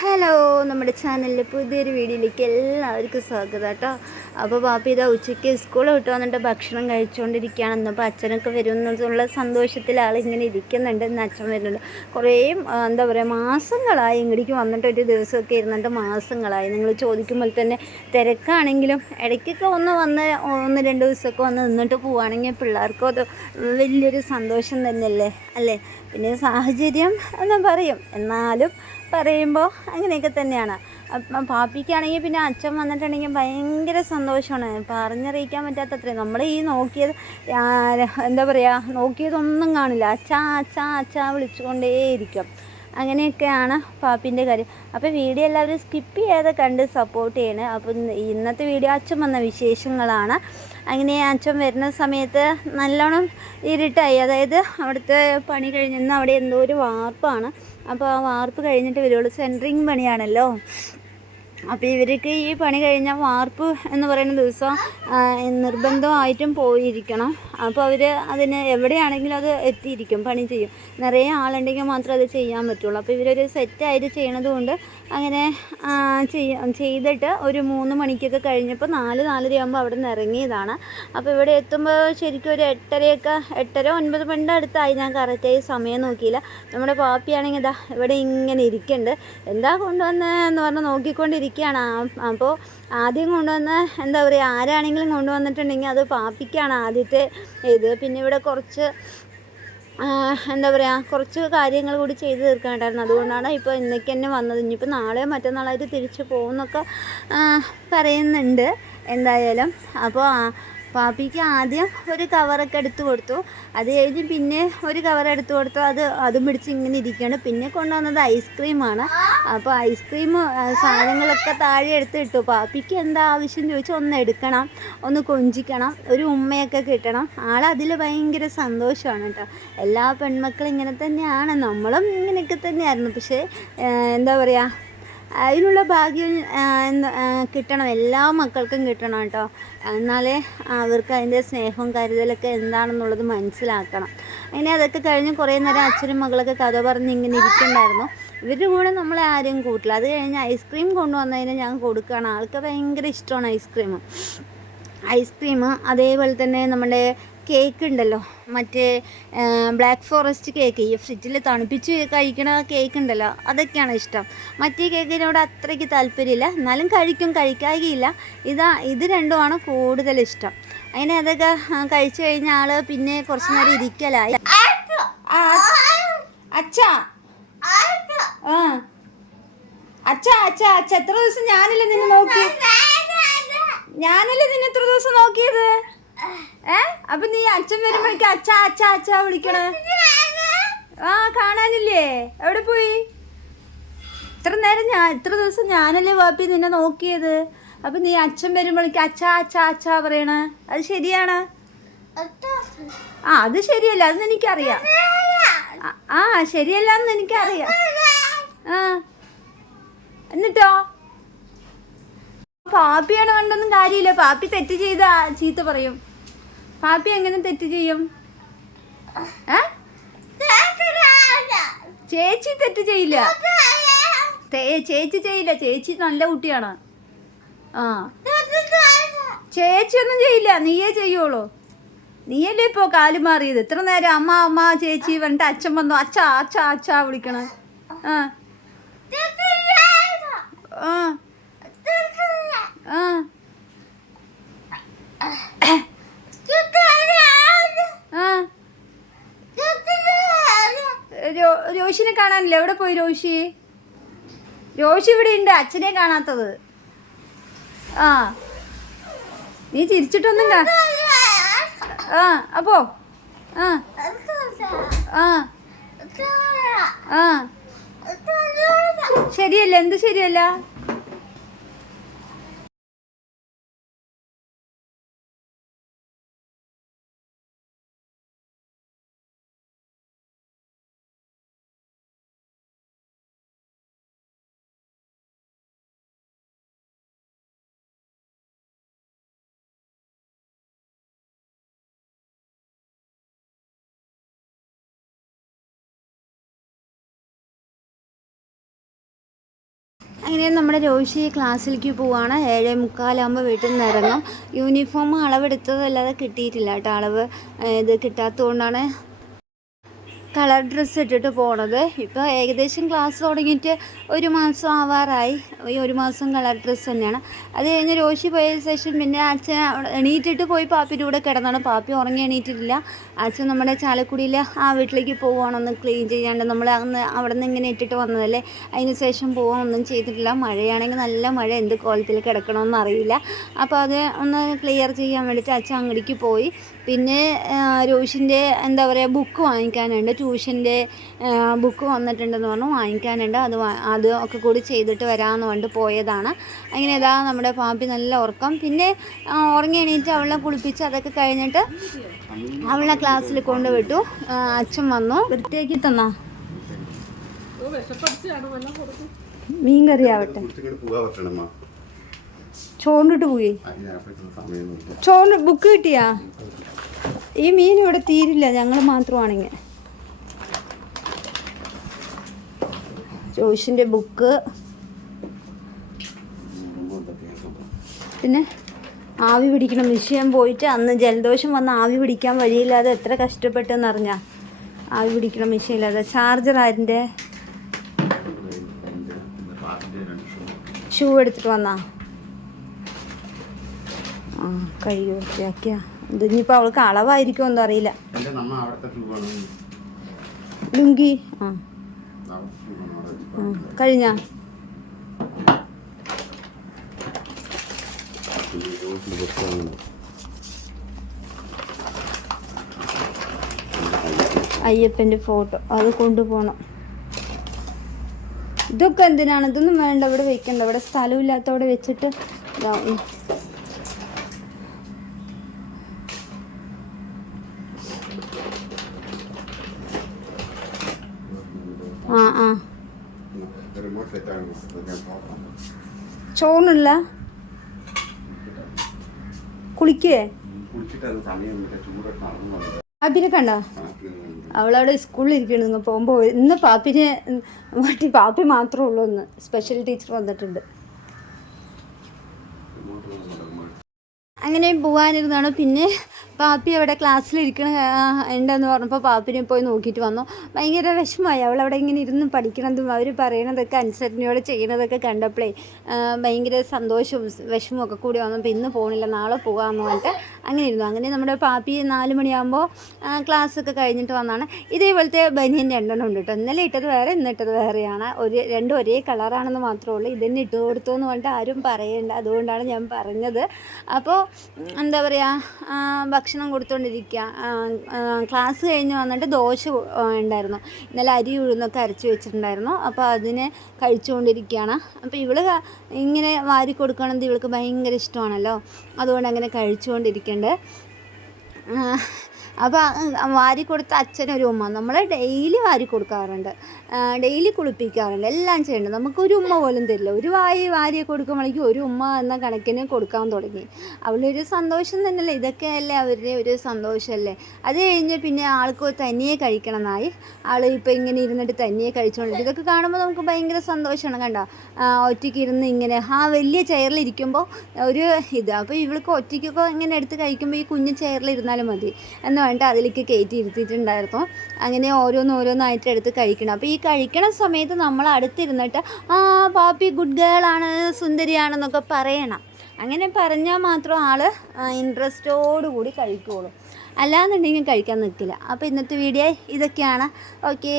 Hello നമ്മുടെ ചാനലിലെ പുതിയൊരു വീഡിയോയിലേക്ക് എല്ലാവർക്കും സ്വാഗതം കേട്ടോ. അപ്പോൾ പാപ്പി ഇതാ ഉച്ചയ്ക്ക് സ്കൂൾ വിട്ട് വന്നിട്ട് ഭക്ഷണം കഴിച്ചുകൊണ്ടിരിക്കുകയാണ് അപ്പോൾ അച്ഛനൊക്കെ വരുന്നുള്ള സന്തോഷത്തിൽ ആളിങ്ങനെ ഇരിക്കുന്നുണ്ട്. എന്ന് അച്ഛൻ വരുന്നുണ്ട്. കുറേ എന്താ പറയുക മാസങ്ങളായി ഇങ്ങോട്ടേക്ക് വന്നിട്ട് ഒരു ദിവസമൊക്കെ ഇരുന്നിട്ട് മാസങ്ങളായി. നിങ്ങൾ ചോദിക്കുമ്പോൾ തന്നെ തിരക്കാണെങ്കിലും ഇടയ്ക്കൊക്കെ ഒന്ന് വന്ന് ഒന്ന് രണ്ട് ദിവസമൊക്കെ വന്ന് നിന്നിട്ട് പോവുകയാണെങ്കിൽ പിള്ളേർക്കും അത് വലിയൊരു സന്തോഷം തന്നെയല്ലേ? അല്ലേ? പിന്നെ സാഹചര്യം എന്ന് പറയും. എന്നാലും പറയുമ്പോൾ അങ്ങനെയൊക്കെ തന്നെയാണ്. അപ്പം പാപ്പിക്കാണെങ്കിൽ പിന്നെ അച്ഛൻ വന്നിട്ടുണ്ടെങ്കിൽ ഭയങ്കര സന്തോഷമാണ്. പറഞ്ഞറിയിക്കാൻ പറ്റാത്തത്രയും നമ്മൾ ഈ നോക്കിയത് എന്താ പറയുക നോക്കിയതൊന്നും കാണില്ല. അച്ഛാ അച്ഛാ അച്ഛാ വിളിച്ചുകൊണ്ടേയിരിക്കും. അങ്ങനെയൊക്കെയാണ് പാപ്പിന്റെ കാര്യം. അപ്പോൾ വീഡിയോ എല്ലാവരും സ്കിപ്പ് ചെയ്യാതെ കണ്ട് സപ്പോർട്ട് ചെയ്യണേ. അപ്പം ഇന്നത്തെ വീഡിയോ അച്ഛൻ വന്ന വിശേഷങ്ങളാണ്. അങ്ങനെ അച്ഛൻ വരുന്ന സമയത്ത് നല്ലോണം ഇരുട്ടായി. അതായത് അവിടുത്തെ പണി കഴിഞ്ഞെന്ന് അവിടെ എന്തോ ഒരു വാർപ്പാണ്. അപ്പോൾ ആ വാർപ്പ് കഴിഞ്ഞിട്ട് വരുള്ളൂ. സെന്ററിങ് പണിയാണല്ലോ. അപ്പോൾ ഇവർക്ക് ഈ പണി കഴിഞ്ഞാൽ വാർപ്പ് എന്ന് പറയുന്ന ദിവസം നിർബന്ധമായിട്ടും പോയിരിക്കണം. അപ്പോൾ അവർ അതിന് എവിടെയാണെങ്കിലും അത് എത്തിയിരിക്കും പണി ചെയ്യും. നിറയെ ആളുണ്ടെങ്കിൽ മാത്രമേ അത് ചെയ്യാൻ പറ്റുള്ളൂ. അപ്പോൾ ഇവരൊരു സെറ്റായിട്ട് ചെയ്യണത് കൊണ്ട് അങ്ങനെ ചെയ്തിട്ട് ഒരു മൂന്ന് മണിക്കൊക്കെ കഴിഞ്ഞപ്പോൾ നാല് നാലരയാകുമ്പോൾ അവിടെ നിന്ന് ഇറങ്ങിയതാണ്. അപ്പോൾ ഇവിടെ എത്തുമ്പോൾ ശരിക്കും ഒരു എട്ടരയൊക്കെ എട്ടര ഒൻപത് മണിന്റെ അടുത്തായി. ഞാൻ കറക്റ്റായി സമയം നോക്കിയില്ല. നമ്മുടെ പാപ്പിയാണെങ്കിൽ ഇതാ ഇവിടെ ഇങ്ങനെ ഇരിക്കുന്നുണ്ട് എന്താ കൊണ്ടുവന്നതെന്ന് പറഞ്ഞ് നോക്കിക്കൊണ്ടിരിക്കുകയാണ് ആ- അപ്പോൾ ആദ്യം കൊണ്ടുവന്ന എന്താ പറയുക ആരാണെങ്കിലും കൊണ്ടുവന്നിട്ടുണ്ടെങ്കിൽ അത് പാപ്പിക്കാണ് ആദ്യത്തെ ഇത്. പിന്നെ ഇവിടെ കുറച്ച് എന്താ പറയുക കുറച്ച് കാര്യങ്ങൾ കൂടി ചെയ്തു തീർക്കാനുണ്ടായിരുന്നു. അതുകൊണ്ടാണ് ഇപ്പോൾ ഇന്നേക്ക് തന്നെ വന്നത്. ഇനിയിപ്പോൾ നാളെ മറ്റന്നാളായിട്ട് തിരിച്ച് പോകുമെന്നൊക്കെ പറയുന്നുണ്ട് എന്തായാലും. അപ്പോൾ പാപ്പിക്ക് ആദ്യം ഒരു കവറൊക്കെ എടുത്തു കൊടുത്തു. അത് കഴിഞ്ഞ് പിന്നെ ഒരു കവർ എടുത്തു കൊടുത്തു. അത് അതും പിടിച്ച് ഇങ്ങനെ ഇരിക്കുകയാണ് പിന്നെ കൊണ്ടുവന്നത് ഐസ്ക്രീമാണ് അപ്പോൾ ഐസ്ക്രീം സാധനങ്ങളൊക്കെ താഴെ എടുത്ത് ഇട്ടു. പാപ്പിക്ക് എന്താ ആവശ്യം ചോദിച്ചാൽ ഒന്ന് എടുക്കണം. ഒന്ന് കൊഞ്ചിക്കണം. ഒരു ഉമ്മയൊക്കെ കിട്ടണം. ആളതിൽ ഭയങ്കര സന്തോഷമാണ് കേട്ടോ. എല്ലാ പെൺമക്കളും ഇങ്ങനെ തന്നെയാണ്. നമ്മളും ഇങ്ങനെയൊക്കെ തന്നെയായിരുന്നു. പക്ഷേ എന്താ പറയുക അതിനുള്ള ഭാഗ്യം കിട്ടണം. എല്ലാ മക്കൾക്കും കിട്ടണം കേട്ടോ. എന്നാലേ അവർക്ക് അതിന്റെ സ്നേഹവും കരുതലൊക്കെ എന്താണെന്നുള്ളത് മനസ്സിലാക്കണം. അങ്ങനെ അതൊക്കെ കഴിഞ്ഞ് കുറേ നേരം അച്ഛനും മകളൊക്കെ കഥ പറഞ്ഞ് ഇങ്ങനെ ഇരിക്കണ്ടായിരുന്നു. ഇവരുടെ കൂടെ നമ്മളെ ആരും കൂട്ടില്ല. അത് കഴിഞ്ഞ് ഐസ്ക്രീം കൊണ്ടുവന്നതിന് ഞാൻ കൊടുക്കുകയാണ്. ആൾക്ക് ഭയങ്കര ഇഷ്ടമാണ് ഐസ്ക്രീം ഐസ്ക്രീം അതേപോലെ തന്നെ നമ്മുടെ കേക്ക് ഉണ്ടല്ലോ. മറ്റേ ബ്ലാക്ക് ഫോറസ്റ്റ് കേക്ക് ഈ ഫ്രിഡ്ജിൽ തണുപ്പിച്ച് കഴിക്കണ കേക്ക് ഉണ്ടല്ലോ അതൊക്കെയാണ് ഇഷ്ടം. മറ്റേ കേക്കിനോട് അത്രയ്ക്ക് താല്പര്യമില്ല. എന്നാലും കഴിക്കും കഴിക്കാകില്ല ഇതാ ഇത് രണ്ടുമാണ് കൂടുതൽ ഇഷ്ടം. അതിനെ അതൊക്കെ കഴിച്ചു കഴിഞ്ഞ ആൾ പിന്നെ കുറച്ച് നേരം ഇരിക്കലായി ആ, അച്ഛാ. ആ. അച്ഛാ അച്ഛാ അച്ഛ എത്ര ദിവസം ഞാനല്ലേ നിന്നെ നോക്കി ഞാനല്ലേ നിന്നെ എത്ര ദിവസം നോക്കിയത്? ഏ? അപ്പൊ നീ അച്ഛൻ വരുമ്പോഴേക്ക് അച്ഛ അച്ഛ അച്ഛ വിളിക്കണേ. ആ കാണാനില്ലേ? എവിടെ പോയി? ഇത്ര നേരം ഞാൻ ഇത്ര ദിവസം ഞാനല്ലേ വാപ്പി നിന്നെ നോക്കിയത്? അപ്പൊ നീ അച്ഛൻ വരുമ്പോഴേക്ക് അച്ഛ അച്ഛ അച്ഛ പറയണേ. അത് ശരിയാണ്? ആ അത് ശരിയല്ല അതെന്ന് എനിക്കറിയാം. ആ, ശരിയല്ല എന്ന് എനിക്കറിയാം. ആ. എന്നിട്ടോ? പാപ്പിയാണ് കണ്ടൊന്നും കാര്യമില്ല. പാപ്പി തെറ്റ് ചെയ്ത ചീത്ത പറയും. പാപ്പി എങ്ങനെ തെറ്റ് ചെയ്യും? ചേച്ചി തെറ്റ് ചെയ്യില്ല. ചേച്ചി ചെയ്യില്ല. ചേച്ചി നല്ല കുട്ടിയാണ്. ആ. ചേച്ചി ഒന്നും ചെയ്യില്ല. നീയേ ചെയ്യുള്ളൂ. നീയല്ലേ ഇപ്പോൾ കാൽ മാറിയത്? ഇത്ര നേരം അമ്മ അമ്മ ചേച്ചി പറഞ്ഞിട്ട് അച്ഛൻ വന്നു. അച്ഛ അച്ഛ അച്ഛ വിളിക്കണേ. ആ. ആ. രോഷിനെ കാണാനില്ല? എവിടെ പോയി രോഷി? രോഷി ഇവിടെ ഉണ്ട് അച്ഛനെ കാണാത്തത്. ആ. നീ ചിരിച്ചിട്ടൊന്നും ആ അപ്പോ. ആ. ആ. ആ. ശരിയല്ല? എന്ത് ശരിയല്ല? അങ്ങനെ നമ്മുടെ രോഷി ക്ലാസ്സിലേക്ക് പോവാണ്. ഏഴേ മുക്കാലാകുമ്പോൾ വീട്ടിൽ നിന്ന് ഇറങ്ങും. യൂണിഫോം അളവെടുത്തതല്ലാതെ കിട്ടിയിട്ടില്ല കേട്ടോ. അളവ് ഇത് കിട്ടാത്തതുകൊണ്ടാണ് കളർ ഡ്രസ്സ് ഇട്ടിട്ട് പോണത്. ഇപ്പോൾ ഏകദേശം ക്ലാസ് തുടങ്ങിയിട്ട് ഒരു മാസം ആവാറായി. ഈ ഒരു മാസം കളർ ഡ്രസ്സ് തന്നെയാണ്. അത് കഴിഞ്ഞ് രോഷി പോയ ശേഷം പിന്നെ അച്ഛൻ എണീറ്റിട്ട് പോയി പാപ്പിന്റെ കൂടെ കിടന്നാണ്. പാപ്പി ഉറങ്ങി എണീറ്റിട്ടില്ല. അച്ഛൻ നമ്മുടെ ചാലക്കുടിയിൽ ആ വീട്ടിലേക്ക് പോവുകയാണൊന്ന് ക്ലീൻ ചെയ്യാണ്ട് നമ്മൾ അന്ന് അവിടെ നിന്ന് ഇങ്ങനെ ഇട്ടിട്ട് വന്നതല്ലേ? അതിന് ശേഷം പോകാനൊന്നും ചെയ്തിട്ടില്ല. മഴയാണെങ്കിൽ നല്ല മഴ. എന്ത് കോലത്തിൽ കിടക്കണമെന്ന് അറിയില്ല. അപ്പോൾ അത് ഒന്ന് ക്ലിയർ ചെയ്യാൻ വേണ്ടിയിട്ട് അച്ഛൻ അങ്ങടിക്ക് പോയി. പിന്നെ രോഷിന്റെ എന്താ പറയുക ബുക്ക് വാങ്ങിക്കാനുണ്ട്. ട്യൂഷന്റെ ബുക്ക് വന്നിട്ടുണ്ടെന്ന് പറഞ്ഞു. വാങ്ങിക്കാനുണ്ട്. അത് വാ- അത് ഒക്കെ കൂടി ചെയ്തിട്ട് വരാമെന്ന് പറഞ്ഞിട്ട് പോയതാണ്. അങ്ങനെ ഇതാ നമ്മുടെ പാപ്പി നല്ല ഉറക്കം. പിന്നെ ഉറങ്ങി എണീറ്റ് അവളെ കുളിപ്പിച്ച് അതൊക്കെ കഴിഞ്ഞിട്ട് അവളെ ക്ലാസ്സിൽ കൊണ്ടുവിട്ടു അച്ഛൻ വന്നു. വൃത്തിയാക്കി തന്നാ? മീൻ കറി ആവട്ടെ. ചോറിനിട്ട് പോയി. ചോറിന് ബുക്ക് കിട്ടിയാ? ഈ മീൻ ഇവിടെ തീരില്ല. ഞങ്ങൾ മാത്രമാണെങ്കിൽ ജോഷിന്റെ ബുക്ക്. പിന്നെ ആവി പിടിക്കണം. വിഷയം പോയിട്ട് അന്ന് ജലദോഷം വന്ന് ആവി പിടിക്കാൻ വഴിയില്ലാതെ എത്ര കഷ്ടപ്പെട്ടെന്ന് അറിഞ്ഞാ ആവി പിടിക്കണം വിഷയമില്ലാതെ. ചാർജർ ആരിന്റെ? ഷൂ എടുത്തിട്ട് വന്നാ? ആ കഴുകി വൃത്തിയാക്കിയ. ഇത് ഇനിയിപ്പോൾ അവൾക്ക് അളവായിരിക്കും എന്തോ അറിയില്ല ലുങ്കി? ആ. കഴിഞ്ഞ? അയ്യപ്പന്റെ അയ്യപ്പന്റെ ഫോട്ടോ അത് കൊണ്ടുപോകണം ഇതൊക്കെ എന്തിനാണ്? ഇതൊന്നും വേണ്ട. ഇവിടെ വെക്കണ്ട. ഇവിടെ സ്ഥലമില്ലാത്തവിടെ വെച്ചിട്ട് ഇതാവും ചോറിനില്ല കുളിക്കേ? പാപ്പിനെ കണ്ടോ? അവളവിടെ സ്കൂളിൽ ഇരിക്കണം നിങ്ങൾ പോകുമ്പോൾ ഇന്ന് പാപ്പിനെ പാപ്പി മാത്രമേ ഉള്ളൂ ഇന്ന്. സ്പെഷ്യൽ ടീച്ചർ വന്നിട്ടുണ്ട്. അങ്ങനെ പോകാനിരുന്നാണ് പിന്നെ പാപ്പി അവിടെ ക്ലാസ്സിലിരിക്കണ ഉണ്ടെന്ന് പറഞ്ഞപ്പോൾ പാപ്പിനെ പോയി നോക്കിയിട്ട് വന്നു. ഭയങ്കര വിഷമമായി. അവൾ അവിടെ ഇങ്ങനെ ഇരുന്ന് പഠിക്കണതും അവർ പറയണതൊക്കെ അനുസരണയോടെ ചെയ്യണതൊക്കെ കണ്ടപ്പോഴേ ഭയങ്കര സന്തോഷവും വിഷമവും ഒക്കെ കൂടി വന്നപ്പോൾ ഇന്ന് പോകണില്ല നാളെ പോകാമെന്ന് പറഞ്ഞിട്ട് അങ്ങനെ ഇരുന്നു. അങ്ങനെ നമ്മുടെ പാപ്പി നാല് മണിയാകുമ്പോൾ ക്ലാസ്സൊക്കെ കഴിഞ്ഞിട്ട് വന്നാണ്. ഇതേപോലത്തെ ബനിയൻ രണ്ടെണ്ണം ഉണ്ട് കേട്ടോ ഇന്നലെ ഇട്ടത് വേറെ ഇന്ന് ഇട്ടത് വേറെയാണ്. ഒരു രണ്ടും ഒരേ കളറാണെന്ന് മാത്രമേ ഉള്ളൂ. ഇതന്നെ ഇട്ട് കൊടുത്തു എന്ന് പറഞ്ഞിട്ട് ആരും പറയണ്ട. അതുകൊണ്ടാണ് ഞാൻ പറഞ്ഞത്. അപ്പോൾ എന്താ പറയുക ഭക്ഷണം കൊടുത്തുകൊണ്ടിരിക്കുക ക്ലാസ് കഴിഞ്ഞ് വന്നിട്ട് ദോശ ഉണ്ടായിരുന്നു ഇന്നലെ അരി ഉഴുന്നൊക്കെ അരച്ച് വെച്ചിട്ടുണ്ടായിരുന്നു. അപ്പോൾ അതിനെ കഴിച്ചുകൊണ്ടിരിക്കുകയാണ് അപ്പോൾ ഇവൾ ഇങ്ങനെ വാരി കൊടുക്കണത് ഇവൾക്ക് ഭയങ്കര ഇഷ്ടമാണല്ലോ. അതുകൊണ്ട് അങ്ങനെ കഴിച്ചുകൊണ്ടിരിക്കുന്നുണ്ട് അപ്പോൾ വാരി കൊടുത്ത അച്ഛനൊരു ഉമ്മ. നമ്മൾ ഡെയിലി വാരി കൊടുക്കാറുണ്ട്. ഡെയിലി കുളിപ്പിക്കാറുണ്ട്. എല്ലാം ചെയ്യുന്നുണ്ട്. നമുക്കൊരു ഉമ്മ പോലും തരില്ല. ഒരു വായി വാരി കൊടുക്കുമ്പോഴേക്കും ഒരു ഉമ്മ എന്ന കണക്കിന് കൊടുക്കാൻ തുടങ്ങി. അവളൊരു സന്തോഷം തന്നെയല്ലേ? ഇതൊക്കെയല്ലേ അവരുടെ ഒരു സന്തോഷമല്ലേ? അത് കഴിഞ്ഞ് പിന്നെ ആൾക്ക് തനിയെ കഴിക്കണമെന്നായി. ആൾ ഇപ്പോൾ ഇങ്ങനെ ഇരുന്നിട്ട് തനിയെ കഴിച്ചോണ്ട് ഇതൊക്കെ കാണുമ്പോൾ നമുക്ക് ഭയങ്കര സന്തോഷമാണ് കണ്ടോ? ഒറ്റയ്ക്ക് ഇരുന്ന് ഇങ്ങനെ ആ വലിയ ചെയറിലിരിക്കുമ്പോൾ ഒരു ഇത്. അപ്പോൾ ഇവൾക്ക് ഒറ്റയ്ക്കൊക്കെ ഇങ്ങനെ എടുത്ത് കഴിക്കുമ്പോൾ ഈ കുഞ്ഞു ചെയറിലിരുന്നാലും മതി. എന്ന് പറഞ്ഞിട്ട് അതിലേക്ക് കയറ്റി ഇരുത്തിയിട്ടുണ്ടായിരുന്നു. അങ്ങനെ ഓരോന്നോരോന്നായിട്ട് എടുത്ത് കഴിക്കണം. അപ്പോൾ ഈ കഴിക്കണ സമയത്ത് നമ്മൾ അടുത്തിരുന്നിട്ട് ആ പാപ്പി ഗുഡ് ഗേളാണ് സുന്ദരിയാണെന്നൊക്കെ പറയണം. അങ്ങനെ പറഞ്ഞാൽ മാത്രം ആൾ ഇൻട്രസ്റ്റോടുകൂടി കഴിക്കുകയുള്ളൂ അല്ലാന്നുണ്ടെങ്കിൽ കഴിക്കാൻ നിൽക്കില്ല. അപ്പോൾ ഇന്നത്തെ വീഡിയോ ഇതൊക്കെയാണ്. ഓക്കേ